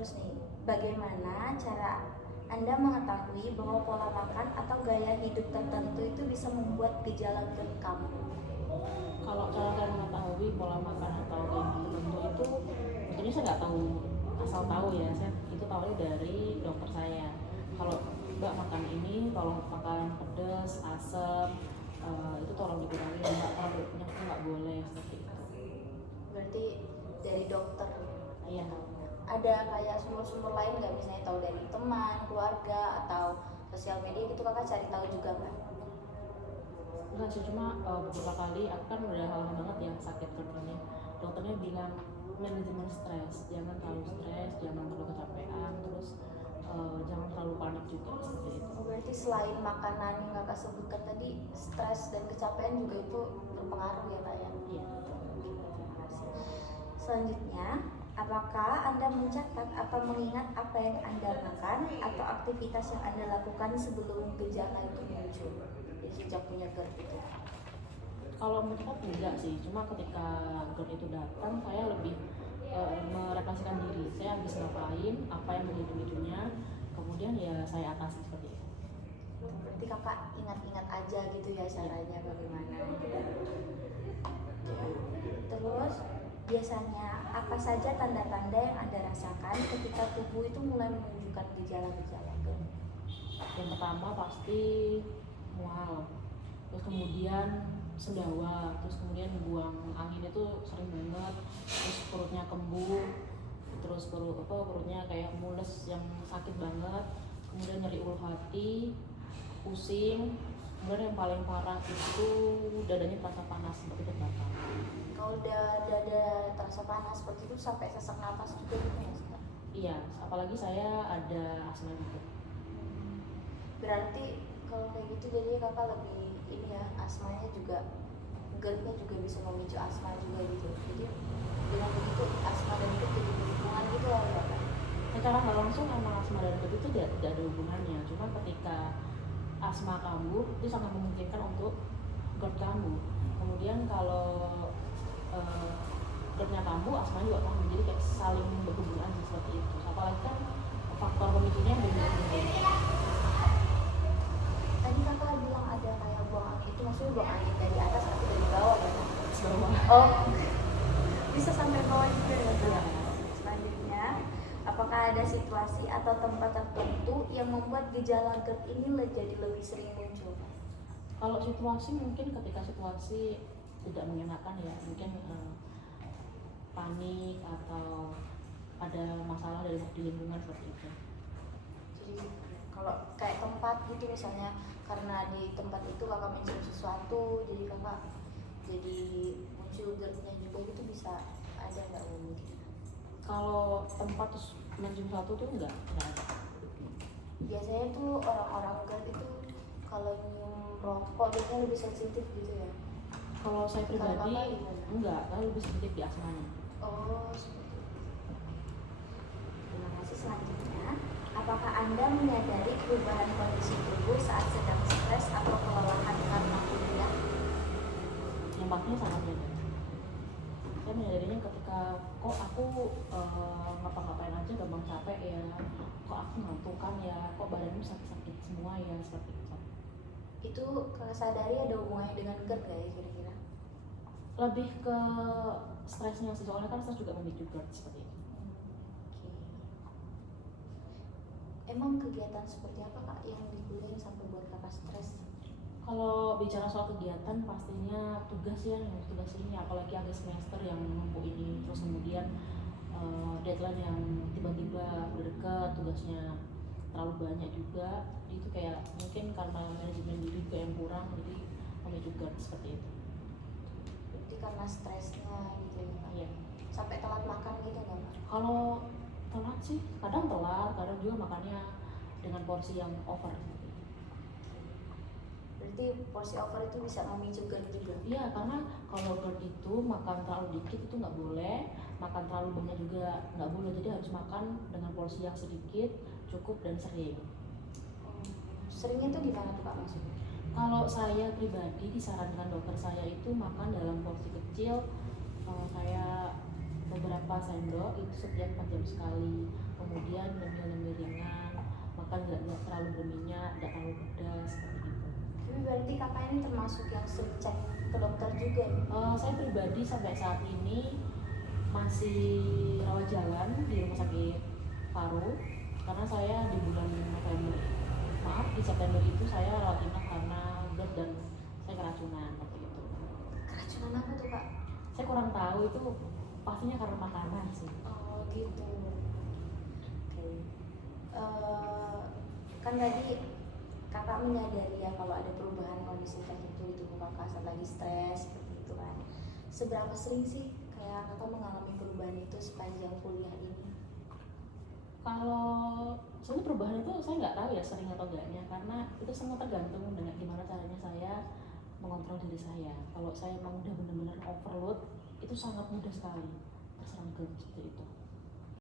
Terus nih, bagaimana cara Anda mengetahui bahwa pola makan atau gaya hidup tertentu itu bisa membuat gejala GERD kamu? Kalau cara saya mengetahui pola makan atau gaya hidup tertentu itu, tentunya saya nggak tahu asal tahu ya. Saya itu tahunya dari dokter saya. Kalau Mbak makan ini, tolong makan pedas, asam, itu tolong dikurangi. Mbak kalau punya itu nggak boleh seperti itu. Berarti dari dokter. Iya. Ada kayak sumber-sumber lain nggak, misalnya tahu dari teman, keluarga, atau sosial media gitu, kakak cari tahu juga nggak? Enggak sih, cuma beberapa kali aku kan udah lama banget yang sakit GERD ini. Dokternya bilang manajemen stres, jangan terlalu stres, jangan terlalu kecapean, terus jangan terlalu panik juga seperti itu. Berarti selain makanan yang kakak sebutkan tadi, stres dan kecapean juga itu berpengaruh ya kak ya? Iya. Selanjutnya, apakah Anda mencatat atau mengingat apa yang Anda makan atau aktivitas yang Anda lakukan sebelum gejala itu muncul? Sejak punya GERD itu. Kalau mencatat enggak sih, cuma ketika GERD itu datang saya lebih merefleksikan diri. Saya habis ngapain, apa yang menjadi pemicunya, kemudian ya saya atasi seperti itu. Berarti kakak ingat-ingat aja gitu ya caranya bagaimana gitu. Terus biasanya apa saja tanda-tanda yang Anda rasakan ketika tubuh itu mulai menunjukkan gejala-gejala GERD? Yang pertama pasti mual, terus kemudian sendawa, terus kemudian buang angin itu sering banget, terus perutnya kembung, terus perutnya kayak mules yang sakit banget, kemudian nyeri ulu hati, pusing, kemudian yang paling parah itu dadanya terasa panas seperti terbakar. Kalau udah dada terasa panas seperti itu sampai sesak nafas juga gitu ya? Iya, apalagi saya ada asma juga. Berarti kalau kayak gitu jadinya kakak lebih ini ya, asmanya juga, GERD-nya juga bisa memicu asma juga gitu. Jadi dengan begitu asma dan GERD jadi berhubungan gitu lah ya kak? Secara nggak langsung emang asma dan GERD itu tidak ada hubungannya, cuma ketika asma kambuh itu sangat memungkinkan untuk GERD kambuh. Kemudian kalau GERD-nya kambuh, asma juga kambuh, jadi kayak saling berhubungan seperti itu. Apalagi kan faktor pemicunya yang berbeda-beda. Tadi kakak bilang ada kayak buang angin, itu maksudnya buang angin dari atas atau dari bawah ya? Bawah. Oh, bisa sampai bawah juga ya kak? Selanjutnya, apakah ada situasi atau tempat tertentu yang membuat gejala GERD ini jadi lebih sering muncul? Kalau situasi mungkin ketika situasi tidak mengenakan ya, mungkin panik atau ada masalah di lingkungan seperti itu. Jadi kalau kayak tempat gitu misalnya, karena di tempat itu kakak mencium sesuatu, jadi kakak jadi muncul GERD-nya juga, gitu bisa ada nggak mungkin? Kalau tempat terus mencium satu tuh enggak ada. Biasanya tuh orang-orang GERD itu kalau nyium rokok dia lebih sensitif gitu ya? Kalau saya pribadi enggak, saya lebih sensitif di asmanya. Oh, seperti itu. Terima kasih. Selanjutnya, apakah Anda menyadari perubahan kondisi tubuh saat sedang stres atau kelelahan karena kuliah? Yang pastinya sangat beda. Saya menyadarinya ketika kok aku ngapa-ngapain aja gampang capek ya, kok aku ngantukan ya, kok badanku sakit-sakit semua ya, seperti itu. Itu kalau sadari ada hubungannya dengan GERD gak ya kira-kira? Lebih ke stresnya sih, soalnya kan stres juga memicu GERD seperti itu. Emang kegiatan seperti apa kak yang dikuliahin sampai buat kakak stres? Kalau bicara soal kegiatan pastinya tugas ya, tugas ini apalagi akhir semester yang numpuk ini, terus kemudian deadline yang tiba-tiba udah dekat, tugasnya terlalu banyak juga, itu kayak mungkin karena manajemen diri juga yang kurang, jadi memicu GERD seperti itu. Berarti karena stresnya gitu ya kak? Iya. Sampai telat makan gitu nggak kak? Kalau telat sih, kadang telat, kadang juga makannya dengan porsi yang over. Berarti porsi over itu bisa memicu GERD juga? Iya, karena kalau GERD itu makan terlalu dikit itu nggak boleh, makan terlalu banyak juga nggak boleh, jadi harus makan dengan porsi yang sedikit, cukup dan sering. Seringnya tuh gimana tuh kak maksudnya? Kalau saya pribadi disarankan dokter saya itu makan dalam porsi kecil, kayak beberapa sendok itu setiap 4 jam sekali. Kemudian nyemil ringan, makan nggak terlalu berminyak, nggak terlalu pedas seperti itu. Tapi berarti kakak ini termasuk yang sering cek ke dokter juga nih? Saya pribadi sampai saat ini masih rawat jalan di rumah sakit paru karena saya di bulan di September itu saya rawat inap karena GERD dan saya keracunan waktu itu. Keracunan apa tuh kak? Saya kurang tahu, itu pastinya karena makanan sih. Oh gitu. Oke. Kan tadi kakak menyadari ya kalau ada perubahan kondisi tertentu di tubuh kakak saat lagi stres seperti itu kan. Seberapa sering sih kayak kakak mengalami perubahan itu sepanjang kuliah ini? Kalau sebenarnya perubahan itu saya nggak tahu ya sering atau enggaknya, karena itu semua tergantung dengan gimana caranya saya mengontrol diri saya. Kalau saya memang udah benar-benar overload, itu sangat mudah sekali terserang GERD seperti itu.